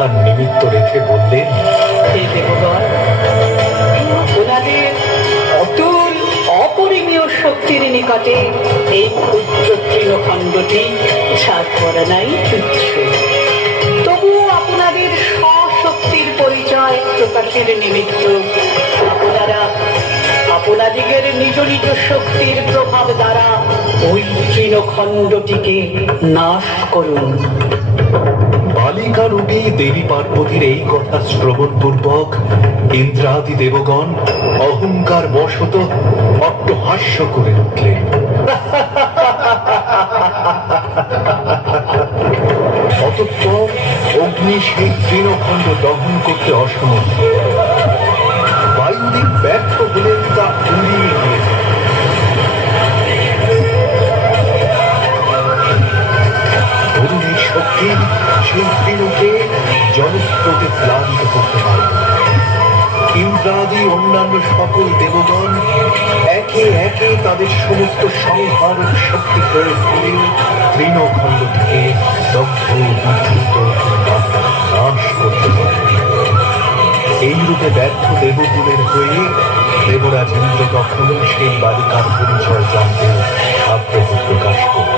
রক্ষার নিমিত্ত রেখে বললেন, হে দেবগণ, ওনাদের অতুল অপরিমেয় শক্তির নিকটে এই ক্ষুদ্র তৃণখণ্ডটি ছাড় করা নাই তুচ্ছ। তবুও আপনাদের স্বশক্তির পরিচয় প্রকাশের নিমিত্ত আপনারা আপনাদিগের নিজ নিজ শক্তির প্রভাব দ্বারা ওই তৃণখণ্ডটিকে নাশ করুন। বালিকা রূপী দেবী পার্বতীর এই কথা শ্রবণ পূর্বক ইন্দ্রাদি দেবগণ অহংকার বশত অট্টহাস্য করে উঠলেন। অতঃপর অগ্নি সেই তৃণখণ্ড দহন করতে অসমর্থ। বায়ুদিক ব্যর্থ হলে তা উড়িয়ে নিয়ে যায়। অরুণের শক্তি সেই তৃণকে জলস্রোতে প্লাবিত করতে পারে। ইন্দ্রাদি অন্যান্য সকল দেবগণ একে একে তাদের সমস্ত সংহারক শক্তি প্রয়োগ করে তৃণখণ্ডটিকে দগ্ধ বিধৃত নাশ করতে পারে। এইরূপে ব্যর্থ দেবকুলের হয়ে দেবরাজ ইন্দ্র তখন সেই বালিকার পরিচয় জানতে আগ্রহ প্রকাশ করে।